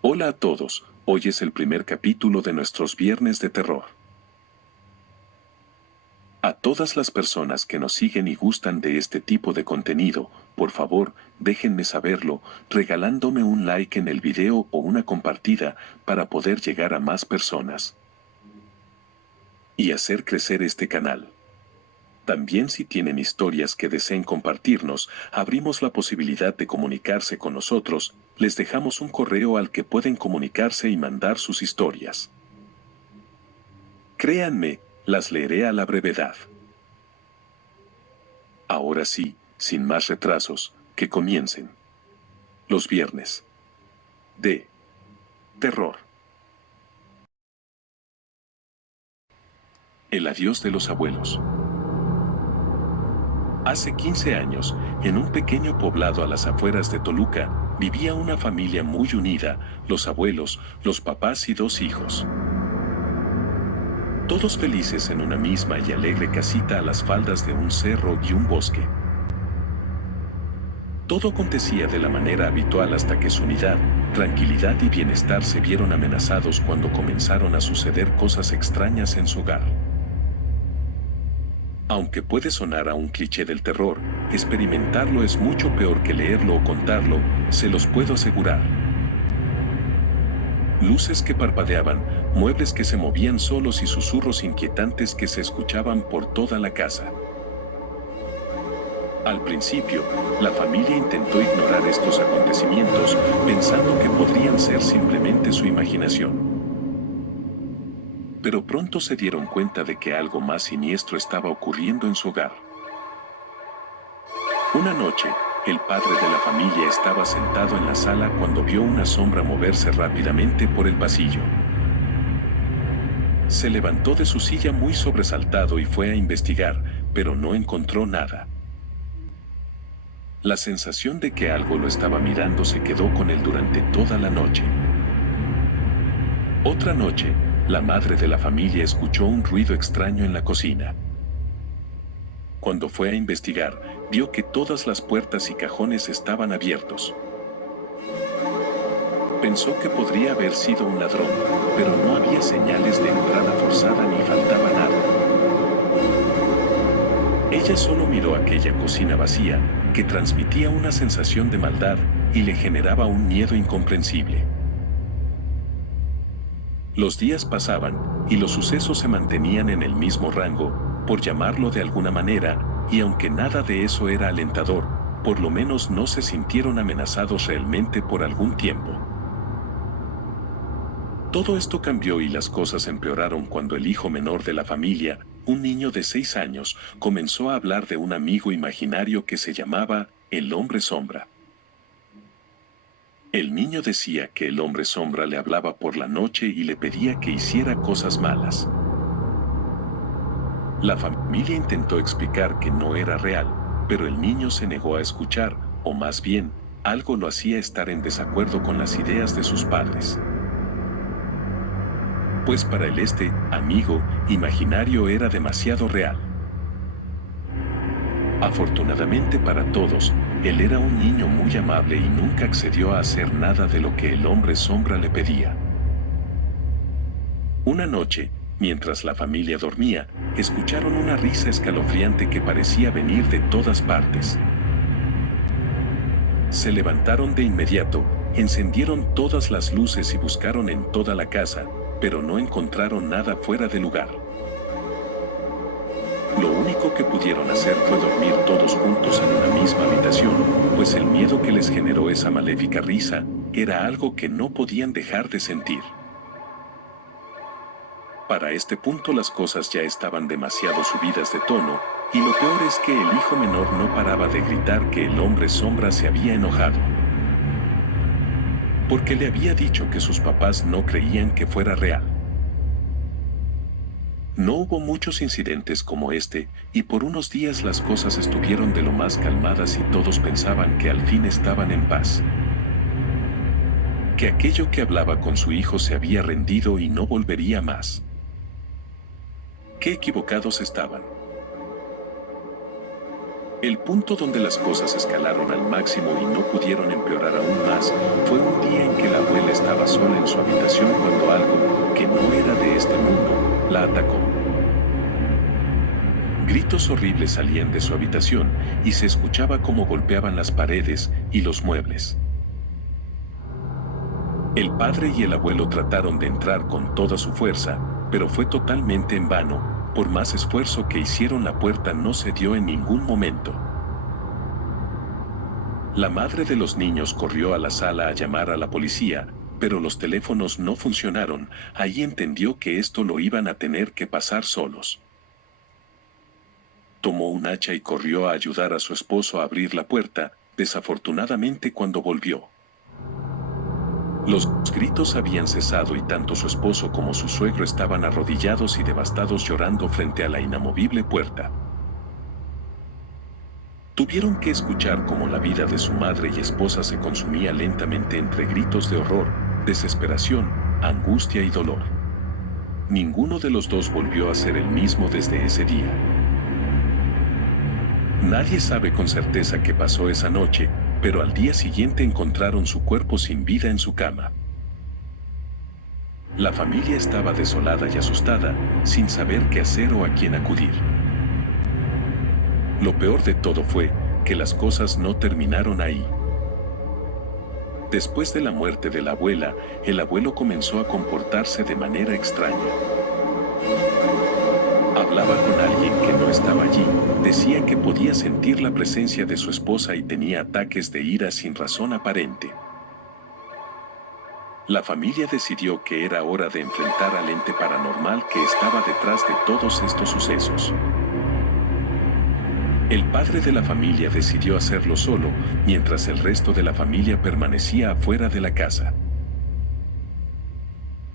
Hola a todos, hoy es el primer capítulo de nuestros Viernes de Terror. A todas las personas que nos siguen y gustan de este tipo de contenido, por favor, déjenme saberlo, regalándome un like en el video o una compartida para poder llegar a más personas y hacer crecer este canal. También si tienen historias que deseen compartirnos, abrimos la posibilidad de comunicarse con nosotros, les dejamos un correo al que pueden comunicarse y mandar sus historias. Créanme, las leeré a la brevedad. Ahora sí, sin más retrasos, que comiencen. Los Viernes de Terror. El adiós de los abuelos. Hace 15 años, en un pequeño poblado a las afueras de Toluca, vivía una familia muy unida, los abuelos, los papás y 2 hijos. Todos felices en una misma y alegre casita a las faldas de un cerro y un bosque. Todo acontecía de la manera habitual hasta que su unidad, tranquilidad y bienestar se vieron amenazados cuando comenzaron a suceder cosas extrañas en su hogar. Aunque puede sonar a un cliché del terror, experimentarlo es mucho peor que leerlo o contarlo, se los puedo asegurar. Luces que parpadeaban, muebles que se movían solos y susurros inquietantes que se escuchaban por toda la casa. Al principio, la familia intentó ignorar estos acontecimientos, pensando que podrían ser simplemente su imaginación. Pero pronto se dieron cuenta de que algo más siniestro estaba ocurriendo en su hogar. Una noche, el padre de la familia estaba sentado en la sala cuando vio una sombra moverse rápidamente por el pasillo. Se levantó de su silla muy sobresaltado y fue a investigar, pero no encontró nada. La sensación de que algo lo estaba mirando se quedó con él durante toda la noche. Otra noche, la madre de la familia escuchó un ruido extraño en la cocina. Cuando fue a investigar, vio que todas las puertas y cajones estaban abiertos. Pensó que podría haber sido un ladrón, pero no había señales de entrada forzada ni faltaba nada. Ella solo miró aquella cocina vacía, que transmitía una sensación de maldad y le generaba un miedo incomprensible. Los días pasaban, y los sucesos se mantenían en el mismo rango, por llamarlo de alguna manera, y aunque nada de eso era alentador, por lo menos no se sintieron amenazados realmente por algún tiempo. Todo esto cambió y las cosas empeoraron cuando el hijo menor de la familia, un niño de 6 años, comenzó a hablar de un amigo imaginario que se llamaba el hombre sombra. El niño decía que el hombre sombra le hablaba por la noche y le pedía que hiciera cosas malas. La familia intentó explicar que no era real, pero el niño se negó a escuchar, o más bien, algo lo hacía estar en desacuerdo con las ideas de sus padres. Pues para él amigo imaginario era demasiado real. Afortunadamente para todos, él era un niño muy amable y nunca accedió a hacer nada de lo que el hombre sombra le pedía. Una noche, mientras la familia dormía, escucharon una risa escalofriante que parecía venir de todas partes. Se levantaron de inmediato, encendieron todas las luces y buscaron en toda la casa, pero no encontraron nada fuera de lugar. Lo único que pudieron hacer fue dormir todos juntos en una misma habitación, pues el miedo que les generó esa maléfica risa era algo que no podían dejar de sentir. Para este punto las cosas ya estaban demasiado subidas de tono, y lo peor es que el hijo menor no paraba de gritar que el hombre sombra se había enojado. Porque le había dicho que sus papás no creían que fuera real. No hubo muchos incidentes como este, y por unos días las cosas estuvieron de lo más calmadas y todos pensaban que al fin estaban en paz. Que aquello que hablaba con su hijo se había rendido y no volvería más. Qué equivocados estaban. El punto donde las cosas escalaron al máximo y no pudieron empeorar aún más fue un día en que la abuela estaba sola en su habitación cuando algo, que no era de este mundo, la atacó. Gritos horribles salían de su habitación y se escuchaba cómo golpeaban las paredes y los muebles. El padre y el abuelo trataron de entrar con toda su fuerza, pero fue totalmente en vano. Por más esfuerzo que hicieron, la puerta no cedió en ningún momento. La madre de los niños corrió a la sala a llamar a la policía, pero los teléfonos no funcionaron. Ahí entendió que esto lo iban a tener que pasar solos. Tomó un hacha y corrió a ayudar a su esposo a abrir la puerta. Desafortunadamente, cuando volvió, los gritos habían cesado y tanto su esposo como su suegro estaban arrodillados y devastados llorando frente a la inamovible puerta. Tuvieron que escuchar cómo la vida de su madre y esposa se consumía lentamente entre gritos de horror, desesperación, angustia y dolor. Ninguno de los dos volvió a ser el mismo desde ese día. Nadie sabe con certeza qué pasó esa noche, pero al día siguiente encontraron su cuerpo sin vida en su cama. La familia estaba desolada y asustada, sin saber qué hacer o a quién acudir. Lo peor de todo fue que las cosas no terminaron ahí. Después de la muerte de la abuela, el abuelo comenzó a comportarse de manera extraña. Hablaba con alguien que no estaba allí, decía que podía sentir la presencia de su esposa y tenía ataques de ira sin razón aparente. La familia decidió que era hora de enfrentar al ente paranormal que estaba detrás de todos estos sucesos. El padre de la familia decidió hacerlo solo, mientras el resto de la familia permanecía afuera de la casa.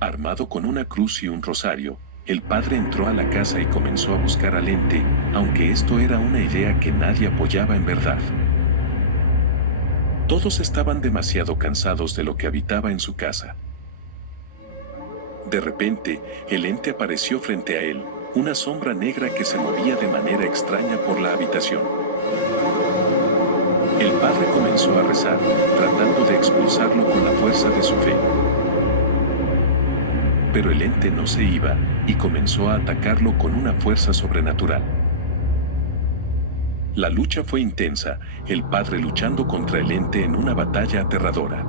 Armado con una cruz y un rosario, el padre entró a la casa y comenzó a buscar al ente, aunque esto era una idea que nadie apoyaba en verdad. Todos estaban demasiado cansados de lo que habitaba en su casa. De repente, el ente apareció frente a él, una sombra negra que se movía de manera extraña por la habitación. El padre comenzó a rezar, tratando de expulsarlo con la fuerza de su fe. Pero el ente no se iba, y comenzó a atacarlo con una fuerza sobrenatural. La lucha fue intensa, el padre luchando contra el ente en una batalla aterradora.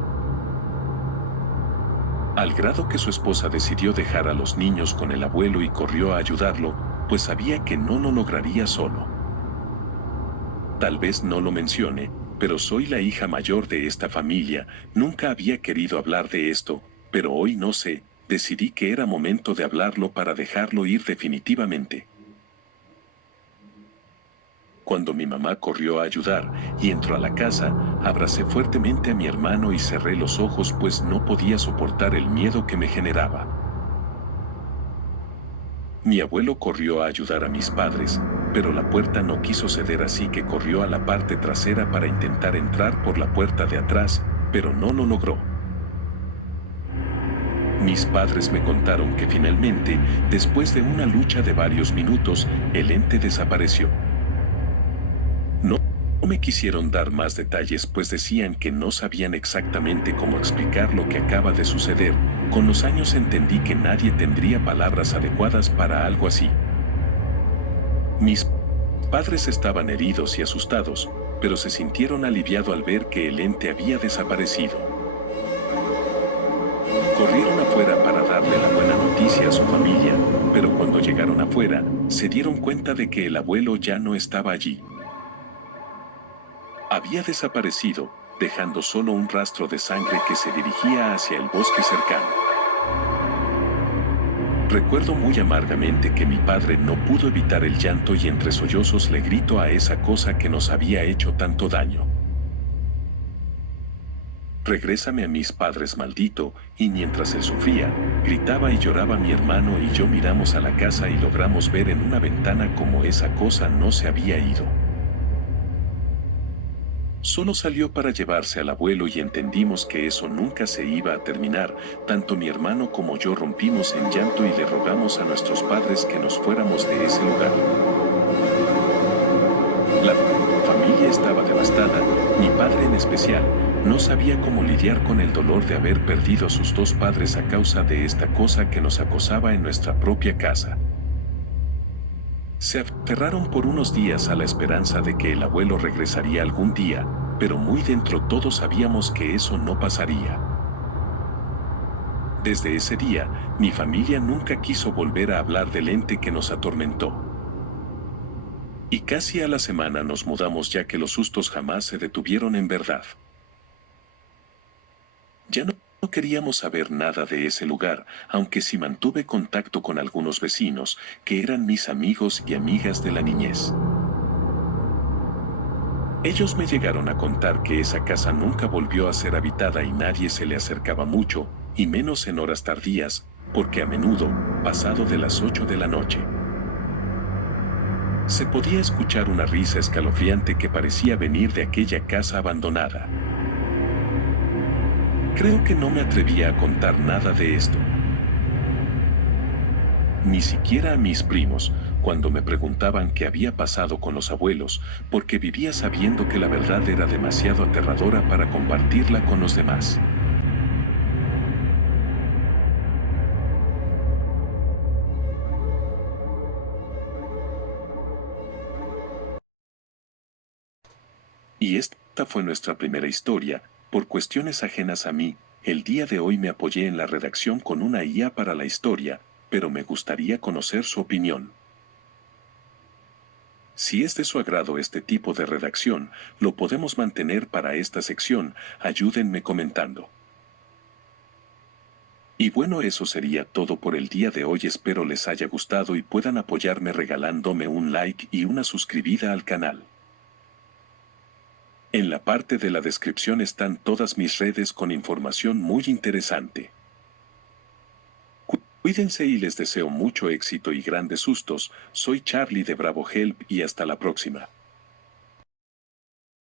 Al grado que su esposa decidió dejar a los niños con el abuelo y corrió a ayudarlo, pues sabía que no lo lograría solo. Tal vez no lo mencione, pero soy la hija mayor de esta familia, nunca había querido hablar de esto, pero hoy no sé. Decidí que era momento de hablarlo para dejarlo ir definitivamente. Cuando mi mamá corrió a ayudar y entró a la casa, abracé fuertemente a mi hermano y cerré los ojos pues no podía soportar el miedo que me generaba. Mi abuelo corrió a ayudar a mis padres, pero la puerta no quiso ceder, así que corrió a la parte trasera para intentar entrar por la puerta de atrás, pero no lo logró. Mis padres me contaron que finalmente, después de una lucha de varios minutos, el ente desapareció. No me quisieron dar más detalles pues decían que no sabían exactamente cómo explicar lo que acaba de suceder. Con los años entendí que nadie tendría palabras adecuadas para algo así. Mis padres estaban heridos y asustados, pero se sintieron aliviados al ver que el ente había desaparecido. Corrieron afuera para darle la buena noticia a su familia, pero cuando llegaron afuera, se dieron cuenta de que el abuelo ya no estaba allí. Había desaparecido, dejando solo un rastro de sangre que se dirigía hacia el bosque cercano. Recuerdo muy amargamente que mi padre no pudo evitar el llanto y entre sollozos le gritó a esa cosa que nos había hecho tanto daño: «Regrésame a mis padres, maldito», y mientras él sufría, gritaba y lloraba mi hermano y yo miramos a la casa y logramos ver en una ventana cómo esa cosa no se había ido. Solo salió para llevarse al abuelo y entendimos que eso nunca se iba a terminar. Tanto mi hermano como yo rompimos en llanto y le rogamos a nuestros padres que nos fuéramos de ese lugar. La familia estaba devastada, mi padre en especial, no sabía cómo lidiar con el dolor de haber perdido a sus dos padres a causa de esta cosa que nos acosaba en nuestra propia casa. Se aferraron por unos días a la esperanza de que el abuelo regresaría algún día, pero muy dentro todos sabíamos que eso no pasaría. Desde ese día, mi familia nunca quiso volver a hablar del ente que nos atormentó. Y casi a la semana nos mudamos ya que los sustos jamás se detuvieron en verdad. Ya no queríamos saber nada de ese lugar, aunque sí mantuve contacto con algunos vecinos, que eran mis amigos y amigas de la niñez. Ellos me llegaron a contar que esa casa nunca volvió a ser habitada y nadie se le acercaba mucho, y menos en horas tardías, porque a menudo, pasado de las 8 de la noche, se podía escuchar una risa escalofriante que parecía venir de aquella casa abandonada. Creo que no me atrevía a contar nada de esto. Ni siquiera a mis primos, cuando me preguntaban qué había pasado con los abuelos, porque vivía sabiendo que la verdad era demasiado aterradora para compartirla con los demás. Y esta fue nuestra primera historia. Por cuestiones ajenas a mí, el día de hoy me apoyé en la redacción con una IA para la historia, pero me gustaría conocer su opinión. Si es de su agrado este tipo de redacción, lo podemos mantener para esta sección, ayúdenme comentando. Y bueno, eso sería todo por el día de hoy, espero les haya gustado y puedan apoyarme regalándome un like y una suscribida al canal. En la parte de la descripción están todas mis redes con información muy interesante. Cuídense y les deseo mucho éxito y grandes sustos, soy Charlie de Bravo Help y hasta la próxima.